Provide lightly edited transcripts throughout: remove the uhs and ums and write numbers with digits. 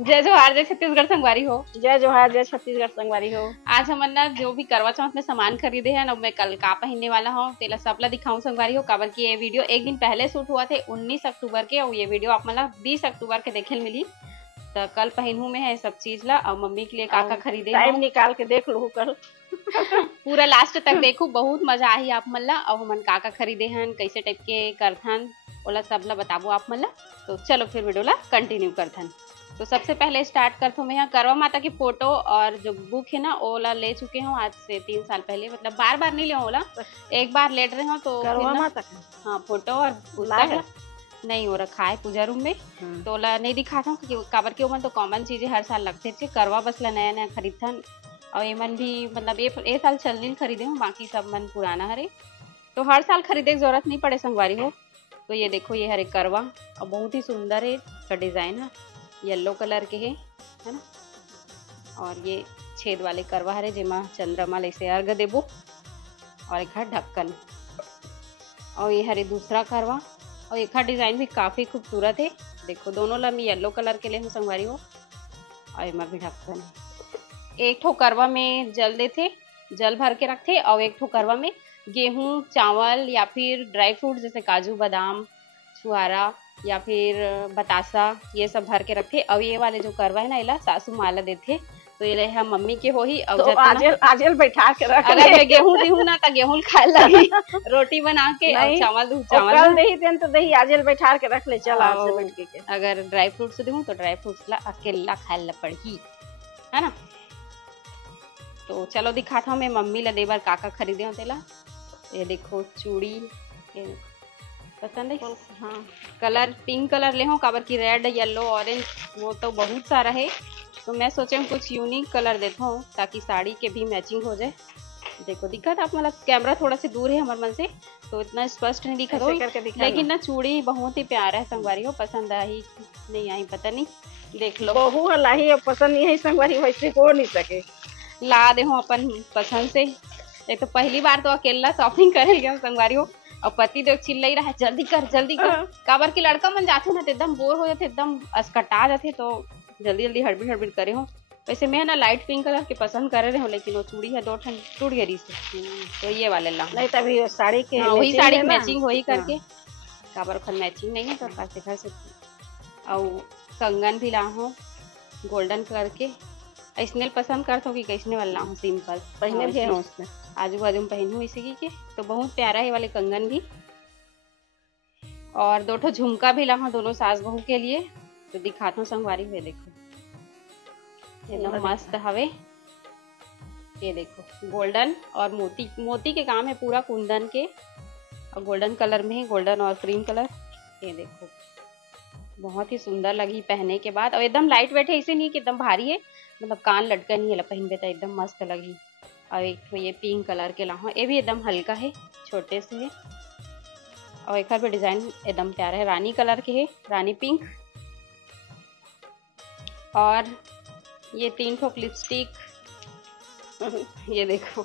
जय जोहार, जय छत्तीसगढ़ संगवारी हो। जय जोहार, जय छत्तीसगढ़ संगवारी हो। आज हमन ना जो भी करवा चौथ में सामान खरीदे हैं ना, मैं कल का पहनने वाला हूँ तेला सबला दिखाऊं संगवारी हो। काबर की ये वीडियो एक दिन पहले शूट हुआ थे 19 अक्टूबर के, और ये वीडियो आप मतलब 20 अक्टूबर के देखे मिली। तो कल पहनू में है सब चीज ला, और मम्मी के लिए का खरीदे टाइम निकाल के देख लू कल। पूरा लास्ट तक देखू, बहुत मजा आई आप मन ला। और हमन का खरीदे हन, कैसे टाइप के करथन ओला सब ला बताबो आप मन ला। तो चलो फिर वीडियो ला कंटिन्यू करथन। तो सबसे पहले स्टार्ट करता हूँ मैं यहाँ करवा माता की फोटो और जो बुक है ना ओला ले चुके हूँ आज से 3 साल पहले, मतलब बार बार नहीं ले ओला, एक बार लेट रहे हो तो करवा माता हाँ फोटो और पुस्तक नहीं हो रखा है पूजा रूम में। तो ओला नहीं दिखाता हूँ काबर के ओमन तो कॉमन चीजें हर साल लगते थे, करवा बस ला नया नया खरीदथन। और ये मन भी मतलब ये साल चलनी खरीदे हूँ, बाकी सब मन पुराना हरे तो हर साल खरीदे की जरूरत नहीं पड़े संगवारी हो। तो ये देखो ये हरे करवा और बहुत ही सुंदर है, इसका डिजाइन है येलो कलर के है ना। और ये छेद वाले करवा हरे जेमा चंद्रमा ऐसे अर्घ देबो, और एक ढक्कन। और ये हरे दूसरा करवा, और एक डिजाइन भी काफी खूबसूरत है। देखो दोनों ला मैं येलो कलर के लिए हूँ संगवारी हो। और इमा भी ढक्कन है। एक ठो करवा में जल देते, जल भर के रखते, और एक ठो करवा में गेहूं चावल या फिर ड्राई फ्रूट जैसे काजू बादाम छुआरा या फिर बतासा ये सब भर के रखे। और ये वाले जो करवा है ना इला सासू माला देते, तो ये हम मम्मी के हो ही। और तो आजल बैठा के रख, अगर मैं गेहूं देहूं ना तो गेहूं खा लगी, रोटी बना के और चावल दूं चावल कल दही देन तो दही आजल बैठा के रख ले चल आज से बैठ के। अगर ड्राई फ्रूट्स दूं तो ड्राई फ्रूट्स ला अकेला खाए ला पड़ही है ना। तो चलो दिखाता हूँ मैं मम्मी ला देवर काका खरीदे हो तेला। ये देखो चूड़ी, ये पसंद है हाँ कलर पिंक कलर ले हो, काबर की रेड येलो ऑरेंज वो तो बहुत सारा है। तो मैं सोचे हूँ कुछ यूनिक कलर देता हूँ ताकि साड़ी के भी मैचिंग हो जाए। देखो दिक्कत आप मतलब कैमरा थोड़ा सा दूर है हमारे मन से तो इतना स्पष्ट नहीं दिखा दो, लेकिन ना चूड़ी बहुत ही प्यारा है संगवारी हो। पसंद आई नहीं आई पता नहीं, देख लो बहु लाही पसंद नहीं है संगवारी, वैसे हो नहीं सके ला दे हो अपन पसंद से। एक तो पहली बार तो अकेला शॉपिंग करे गया संगवारी हो, और पति देव चिल्लाई रहा है जल्दी कर जल्दी कर। काबर की लड़का मन जाते ना तो एकदम बोर हो जाते, एकदम अस्कटा जाते, तो जल्दी जल्दी हड़बड़ हड़बड़ करे हो। वैसे मैं ना लाइट पिंक कलर के पसंद कर रहे हो, लेकिन वो चूड़ी है 2 ठन टूट गई से, तो ये वाले ला नहीं तभी साड़ी के वही साड़ी मैचिंग वही करके काबर खन मैचिंग नहीं है तो पास घर से। और कंगन भी ला हो गोल्डन कलर के। स्नेल पसंद करते हो कि कैसने वाला हूँ सिंपल पहने भी है उसमें आजू बाजू में पहनू इसी के, तो बहुत प्यारा है वाले कंगन भी। और 2 ठो झुमका भी ला हूँ दोनों सास बहू के लिए, तो दिखाता हूँ संगवारी हुए। देखो एकदम मस्त हवे, ये देखो गोल्डन और मोती मोती के काम है पूरा कुंदन के, और गोल्डन कलर में है, गोल्डन और क्रीम कलर। ये देखो बहुत ही सुंदर लगी पहनने के बाद, और एकदम लाइट वेट है, इसे नहीं कि एकदम भारी है, मतलब कान लटका नहीं है पहन तो एकदम मस्त लगी। और एक तो ये पिंक कलर के लाहो, ये भी एकदम हल्का है छोटे से है, और एक भी डिजाइन एकदम प्यारा है, रानी कलर के है, रानी पिंक। और ये 3 ठो लिपस्टिक ये देखो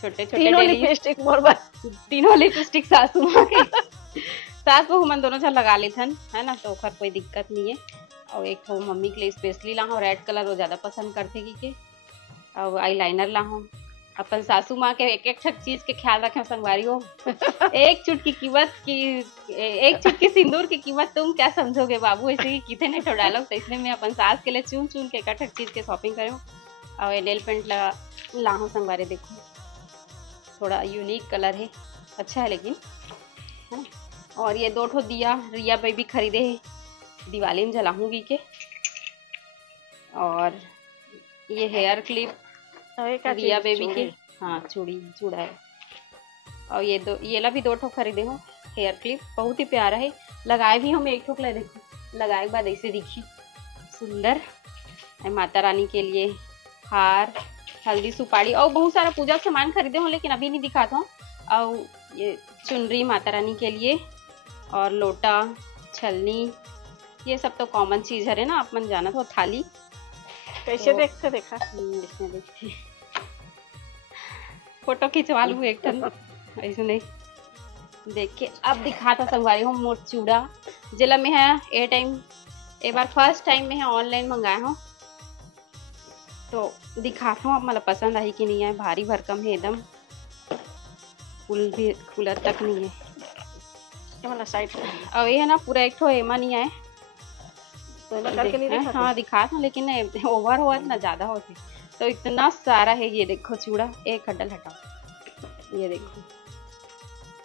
छोटे छोटे तीनों लिपस्टिक सासू माँ के सास बहू मन दोनों लगा लेथन है ना, तो ओखर कोई दिक्कत नहीं है। और एक तो मम्मी के लिए स्पेशली ला हूँ रेड कलर, वो ज्यादा पसंद करते की और आई लाइनर ला हूँ। अपन सासू माँ के एक एक चीज के ख्याल रखे संगवारी हो। एक चुटकी कीमत की एक चुटकी सिंदूर की कीमत तुम क्या समझोगे बाबू, ऐसे ही कितने ठो डायलॉग, तो इसलिए मैं अपन सास के लिए चुन चुन के एक चीज के शॉपिंग करे। और ये नेल पेंट ला हूँ संगवारी, देखो थोड़ा यूनिक कलर है, अच्छा है लेकिन है। और ये 2 ठो दिया रिया बेबी खरीदे है, दिवाली में जलाऊंगी के। और ये हेयर क्लिप रिया बेबी के, हाँ चूड़ी चूड़ा है। और ये ला भी 2 ठो खरीदे हो हेयर क्लिप, बहुत ही प्यारा है, लगाए भी हम एक ठोक ले, देखो लगाए के बाद ऐसे दिखी सुंदर। माता रानी के लिए हार हल्दी सुपारी और बहुत सारा पूजा सामान खरीदे हो, लेकिन अभी नहीं दिखाता हूँ। और ये चुनरी माता रानी के लिए, और लोटा छलनी ये सब तो कॉमन चीज है ना, आप मन जाना तो थाली कैसे तो, देखते देखा इसमें देखते फोटो खिंचवा लूँ एक टन ऐसे नहीं देख के। अब दिखाता संगवारी हूँ मोट चूड़ा जिला में है ए टाइम एक बार फर्स्ट टाइम में ऑनलाइन मंगाया हूँ, तो दिखाता हूँ आप मतलब पसंद आई कि नहीं है। भारी भरकम है एकदम, फुल भी खुलर तक नहीं है। ये वाला साइड अब ये है ना पूरा एक ठो एमा नहीं आए तो मैं करके नहीं दिखाती। हाँ दिखा था, लेकिन ओवर हुआ ना ज़्यादा होती तो इतना सारा है। ये देखो चूड़ा, एक खड्डल हटाओ, ये देखो।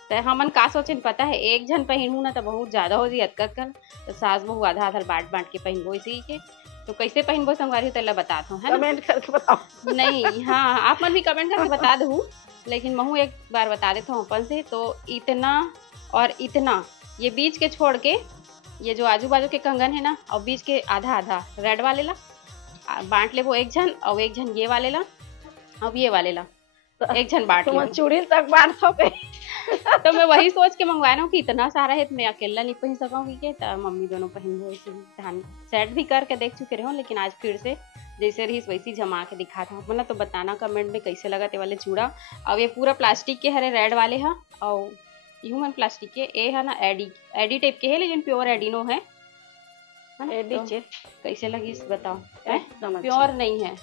तो हमन का सोचे पता है, एक जन पहनू ना तो बहुत ज़्यादा हो जाए कर, तो सास बहू आधा आधा बांट के पहनबो इसी के। तो कैसे पहनबो संगवारी तो बताता हूँ, है ना? कमेंट करके बताओ। नहीं हाँ, आप मन भी कमेंट करके बता दो, लेकिन मैं एक बार बता देता हूँ अपन से। तो इतना और इतना, ये बीच के छोड़ के ये जो आजू बाजू के कंगन है ना, और बीच के आधा आधा रेड वाले ला बांट ले वो एक जन, और एक जन ये वाले ला, अब ये वाले ला तो एक जन बांट ले। चूड़ी तक बांट थो पे। तो मैं वही सोच के मंगवाया ना कि इतना सारा है तो मैं अकेला नहीं पहन सकूंगी के, तो मम्मी दोनों पहन हो। सेट भी करके देख चुके रहो, लेकिन आज फिर से जैसे रही वैसी जमा के दिखा था मतलब। तो बताना कमेंट में कैसे लगा ते वाले चूड़ा। अब ये पूरा प्लास्टिक के हरे रेड वाले है, और ह्यूमन प्लास्टिक के ए है ना, एडी टाइप के है, लेकिन प्योर एडिनो है एडी। तो कैसे लगी इस बताओ? प्योर नहीं है,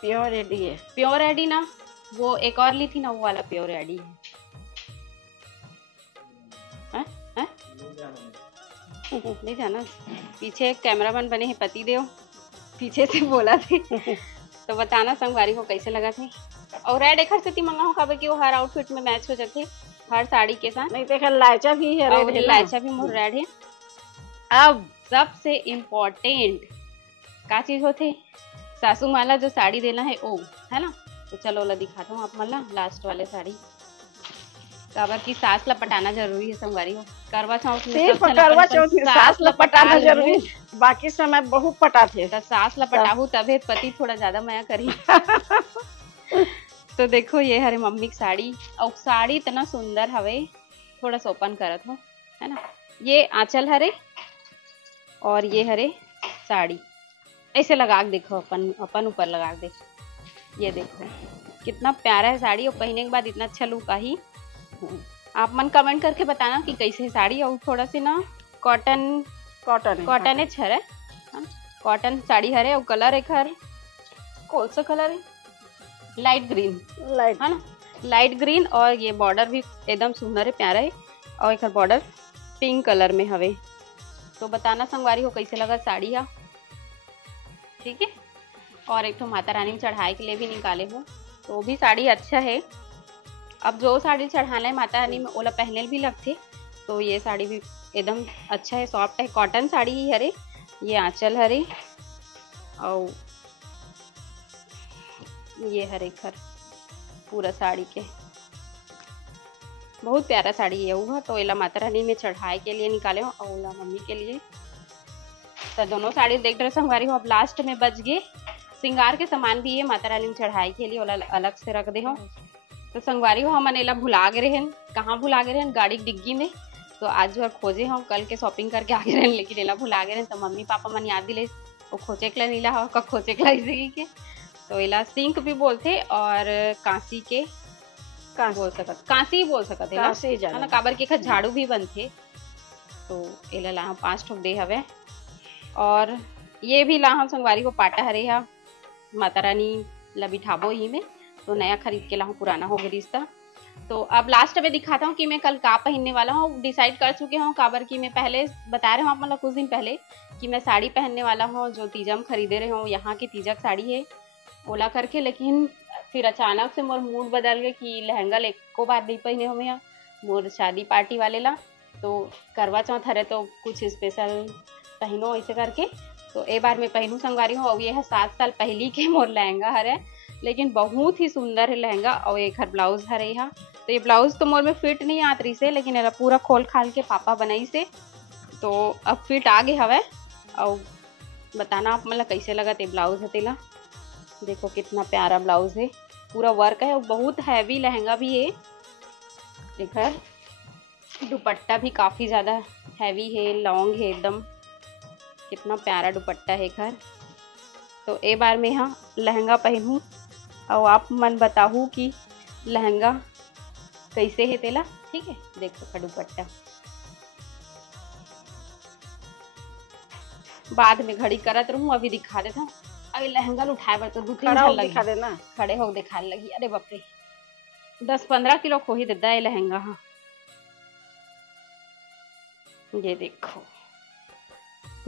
प्योर एडी है। प्योर एडी ना, वो एक और ली थी ना, वो वाला प्योर एडी है। नहीं जाना, पीछे एक कैमरामैन बने हैं पति देव, पीछे से बोला थे। तो बताना संगवारी को कैसे लगा थे। और रेड एक से मंगा हूँ कब कि वो हर आउटफिट में मैच हो जाते हर साड़ी के साथ। नहीं देखा, लाइचा भी है, रेड है, लाइचा भी मोर रेड है। अब सबसे इम्पोर्टेंट का चीज होते, सासू माला जो साड़ी देना है वो है ना। तो चलो वाला दिखाता हूँ आप मला, लास्ट वाले साड़ी काबर की सास लपटाना जरूरी है संगवारी हो। करवा चौथ में करवा चौथ में सास लपटाना जरूरी, बाकी समय बहु पटाते। तो सास लपटाहू तबे पति थोड़ा ज्यादा माया करी। तो देखो ये हरे मम्मी की साड़ी, और साड़ी इतना सुंदर हवे, थोड़ा सा ओपन करत हो है ना। ये आंचल हरे और ये हरे साड़ी, ऐसे लगा के देखो, अपन ऊपर लगा के देखो। ये देखो कितना प्यारा है साड़ी, और पहनने के बाद इतना अच्छा लुक आई। आप मन कमेंट करके बताना कि कैसे साड़ी। और थोड़ा सी ना कॉटन है छर है, कॉटन साड़ी हरे, और कलर एक हर कौन सा कलर है, लाइट ग्रीन है ना, लाइट ग्रीन। और ये बॉर्डर भी एकदम सुंदर है, प्यारा है, और एक बॉर्डर पिंक कलर में हवे। तो बताना संगवारी हो कैसे लगा साड़ी है, ठीक है। और एक तो माता रानी में चढ़ाए के लिए भी निकाले हो, तो वो भी साड़ी अच्छा है। अब जो साड़ी चढ़ाना है माता रानी में ओला पहने भी लगते, तो ये साड़ी भी एकदम अच्छा है, सॉफ्ट है, कॉटन साड़ी ही हरे। ये आंचल हरे, और ये हरे खर पूरा साड़ी के बहुत प्यारा साड़ी है वो। तो एला माता रानी में चढ़ाए के लिए निकाले हो, और ओला मम्मी के लिए। तो दोनों साड़ी देख रहे संगवारी हो। अब लास्ट में बच गए श्रृंगार के सामान भी है माता रानी में चढ़ाई के लिए, ओला अलग से रख दे हो। तो संगवारी हो हमन एला भुला गए रहन, कहाँ भुला गए रहन, गाड़ी डिग्गी में। तो आज जो खोजे हम कल के शॉपिंग करके आ गए रहन, लेकिन एला भुला गए रहन। तो मम्मी पापा मन याद दिले वो खोचे के नीला हो का खोचे के इसी के। तो एला सिंक भी बोलते, और कांसी के बोल सकत, कांसी बोल सकत है ना, काबर के झाड़ू भी बनते। तो एला ला 5 ठोक दे हवे। और ये भी ला हम संगवारी को पाटा हरे हा, माता रानी ला बिठाबो ही में। तो नया खरीद के ला हूँ, पुराना हो गया रिश्ता। तो अब लास्ट में दिखाता हूँ कि मैं कल का पहनने वाला हूँ। डिसाइड कर चुके हूँ, काबर की मैं पहले बता रहे हूँ आप मतलब कुछ दिन पहले कि मैं साड़ी पहनने वाला हूँ, जो तीजम खरीदे रहे हूँ, यहाँ की तीजक साड़ी है ओला करके। लेकिन फिर अचानक से मोर मूड बदल गया कि लहंगा एको बार नहीं पहने हो मैं, मोर शादी पार्टी वाले ला। तो करवा चौथ हरे तो कुछ स्पेशल पहनो ऐसे करके। तो एक बार मैं पहनू संगवारी हूँ। और ये है 7 साल पहली के मोर लहंगा हरे, लेकिन बहुत ही सुंदर है लहंगा। और एक हर ब्लाउज हरे यहाँ। तो ये ब्लाउज तो मोर में फिट नहीं आत रही से, लेकिन एला पूरा खोल खाल के पापा बनाई से, तो अब फिट आ गए हवे। और बताना आप मतलब कैसे लगा ते ब्लाउज है तेला। देखो कितना प्यारा ब्लाउज है, पूरा वर्क है, और बहुत हैवी लहंगा भी है। देखो दुपट्टा भी काफ़ी ज़्यादा हैवी है, लॉन्ग है एकदम, कितना प्यारा दुपट्टा है घर। तो एक बार मैं यहाँ लहंगा पहनूँ, और आप मन बताऊँ कि लहंगा कैसे है तेला, ठीक है। देखो का दुपट्टा बाद में घड़ी करत रहूं, अभी दिखा देता हूँ। अभी लहंगा उठाए बर तो 2-3 खड़ा झन हो लगी, दिखा देना। खड़े हो दिखाने लगी। अरे बाप रे 10-15 किलो खो ही देता है लहंगा। हाँ ये देखो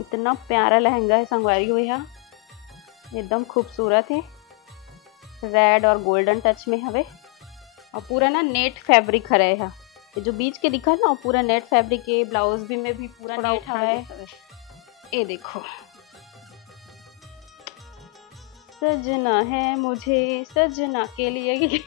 इतना प्यारा लहंगा है संगवारी हो, यहाँ एकदम खूबसूरत है, रेड और गोल्डन टच में हवे और पूरा ना नेट फैब्रिक हरे है। ये जो बीच के दिखा ना पूरा नेट फैब्रिक है, ब्लाउज भी में भी पूरा नेट हवे। ये देखो सजना है मुझे सजना के लिए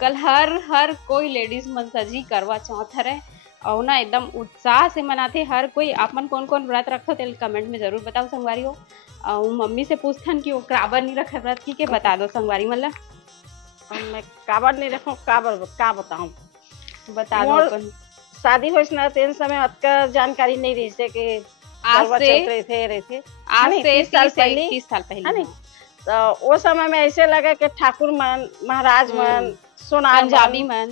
कल हर कोई लेडीज मन सजी करवा चौथ हरे और ना एकदम उत्साह से मनाते हर कोई। आप मन कौन कौन व्रत रखो तेल कमेंट में जरूर बताओ संगवारी हो। और मम्मी से पूछथन कि वो काबर नहीं रखे व्रत की के बता दो संगवारी मतलब। मैं काबर नहीं रखूं, काबर का बताऊं, बता दो अपन। शादी होइस ना तेन समय अतका जानकारी नहीं रही से कि आज से आज से 30 साल पहले है नहीं। तो वो समय में ऐसे लगा कि ठाकुर मन महाराज मन सोनार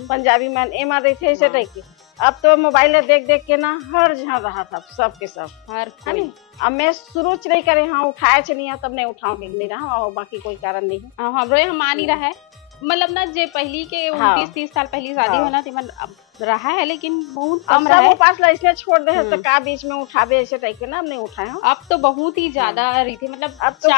पंजाबी मन एमा रहते ऐसे टाइप के। अब तो मोबाइल देख देख के ना हर जहाँ रहा था सबके सब हर कोई। अब मैं शुरू से नहीं करे, हाँ उठाए नहीं तब नहीं उठाऊ नहीं रहा और बाकी कोई कारण नहीं है। हमरो यहाँ मान ही रहा है मतलब ना जे पहली के 29-30 साल पहली शादी होना थी मन रहा है लेकिन बहुत कम रहा है। पास इसलिए छोड़ दे है तो का बीच में उठावे ऐसे टाइप के ना अब नहीं उठाए। अब तो बहुत ही ज्यादा रही थी मतलब अब तो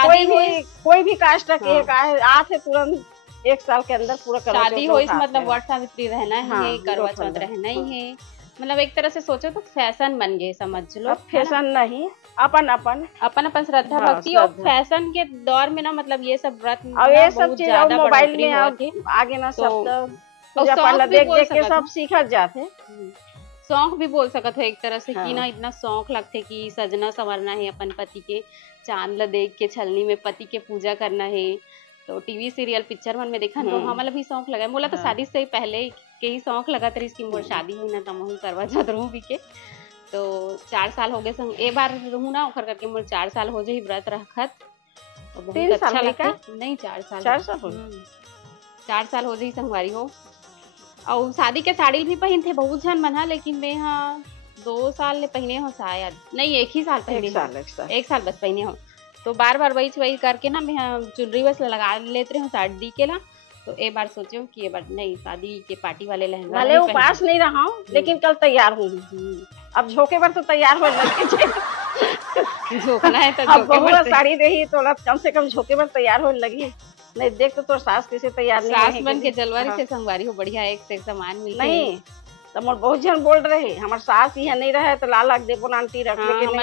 कोई भी कास्ट के आज से तुरंत 1 साल के अंदर पूरा शादी हो मतलब वट सावित्री रहना है, करवा चौथ रहना ही है। मतलब एक तरह से सोचो तो फैशन बन गए समझ लो। फैशन नहीं अपन श्रद्धा भक्ति और फैशन के दौर में ना मतलब ये सब व्रत और ये सब चीज मोबाइल में आगे ना सब पूजा पाठ देख देख के सब सीखत जाते। शौक भी बोल सकत हो एक तरह से कि ना इतना शौक लगते कि सजना संवरना है अपन पति के, चांद ला देख के छलनी में पति के पूजा करना है। तो टीवी सीरियल पिक्चर मन में देखा तो हमारा भी शौक लगा। मोला तो शादी से पहले के ही शौक लगा था इसकी मोर शादी हुई ना तब करवा चौथ रहूं भी के। तो 4 साल हो गए संग ए बार रहूं ना ओखर करके मोर 4 साल हो जाही व्रत रखत। तो बहुत अच्छा लगता नहीं 4 साल 4 साल हो जाही संगवारी हो। और शादी के साड़ी भी पहन थे बहुत जन मन, लेकिन मैं हाँ 2 साल ले पहने हो शायद नहीं 1 ही साल पहने 1 साल बस पहने हो। तो बार वही करके ना मैं ज्वेलरी बस लगा लेते रहे शादी के ला। तो एक बार सोचो कि ये बार नहीं शादी के पार्टी वाले लहंगा भले उपास नहीं रहा हूँ लेकिन कल तैयार हूँ। अब झोंके बार तो तैयार हो लगे झोंकना है तो बहुत साड़ी रही तो कम से कम झोंके बार तैयार हो लगी। नहीं देख तो सास कैसे तैयार नहीं सास बन के जलवारी से संगवारी हो बढ़िया एक से सामान मिलते नहीं। तो मोर बहुत जन बोल रहे हमारे सास यहाँ नहीं रहे तो लाल देवो आंटी रख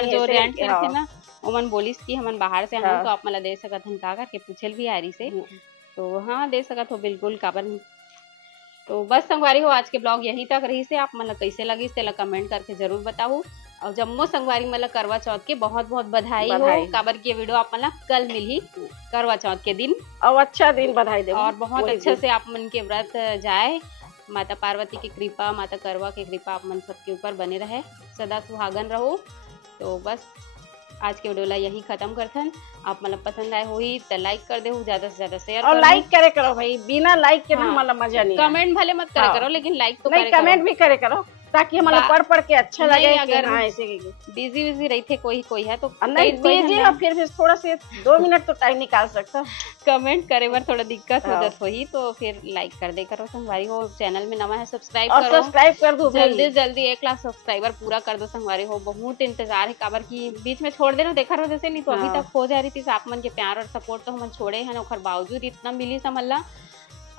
जो रेंट थे ना ओमन बोलिस कि हमन बाहर से हम तो आप मला दे सकत हन का के पूछल भी आरी से। तो हाँ दे सकत हो बिल्कुल काबर। तो बस संगवारी हो आज के ब्लॉग यहीं तक रही से। आप मतलब कैसे लगी तेला कमेंट करके जरूर बताओ। और जम्मो संगवारी मतलब करवा चौथ के बहुत बहुत बधाई हो। काबर की वीडियो आप मतलब कल मिली करवा चौथ के दिन और अच्छा दिन बधाई दे और बहुत अच्छे से आप मन के व्रत जाए। माता पार्वती की कृपा माता करवा की कृपा आप मन सबके ऊपर बने रहे, सदा सुहागन रहो। तो बस आज के वीडियो ला यही खत्म करथन। आप मतलब पसंद आए होई तो लाइक कर दे, ज्यादा से ज्यादा शेयर और लाइक करे करो भाई, बिना लाइक के ना मतलब मजा नहीं। कमेंट भले मत करे करो लेकिन लाइक तो नहीं कमेंट भी करे करो ताकि हमारा पढ़ के अच्छा लगे। अगर हाँ ऐसे बिजी रहते कोई है तो नहीं बिजी है फिर थोड़ा से 2 मिनट तो टाइम निकाल सकता। कमेंट करे बार थोड़ा दिक्कत हो जाती हुई तो फिर लाइक कर दे करो संगवारी हो। चैनल में नवा है सब्सक्राइब करो, सब्सक्राइब कर दो जल्दी 1 लाख सब्सक्राइबर पूरा कर दो संगवारी हो। बहुत इंतजार है काबर की बीच में छोड़ देना देखा रहो जैसे नहीं तो अभी तक हो जा रही थी। आप मन के प्यार और सपोर्ट तो हम छोड़े हैं ओखर बावजूद इतना मिली समझला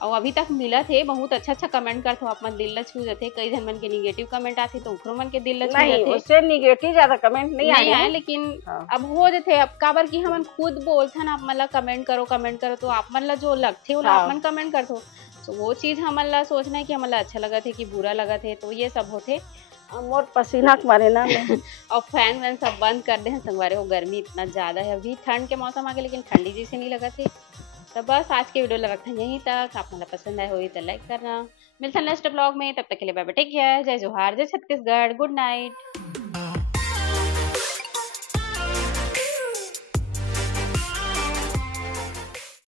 और अभी तक मिला थे। बहुत अच्छा कमेंट करते हो आप मन दिल ला छू जाते। कई जन मन के निगेटिव कमेंट आते तो ओकरो मन के दिल ला छू जाते। उससे निगेटिव ज्यादा कमेंट नहीं आए लेकिन अब हो जाते अब काबर की हमन खुद बोलथन आप मन ला कमेंट करो तो आप मन ला जो लगथे वो आप मन कमेंट करथो। तो वो चीज हमन ला सोचना है कि हमन ला अच्छा लगा थे कि बुरा लगा थे तो ये सब होते। मोर पसीना मारे ना और फैन वैन सब बंद कर दे हैं संगवारे हो। गर्मी इतना ज्यादा है अभी ठंड के मौसम आ गए लेकिन ठंडी जैसे नहीं लगा थे। तो बस आज के वीडियो रखते हैं यहीं तक। आप मतलब पसंद आए हो तो लाइक करना। मिलता है नेक्स्ट ब्लॉग में, तब तक के लिए बाय बाय टेक केयर। जय जोहार जय छत्तीसगढ़, गुड नाइट।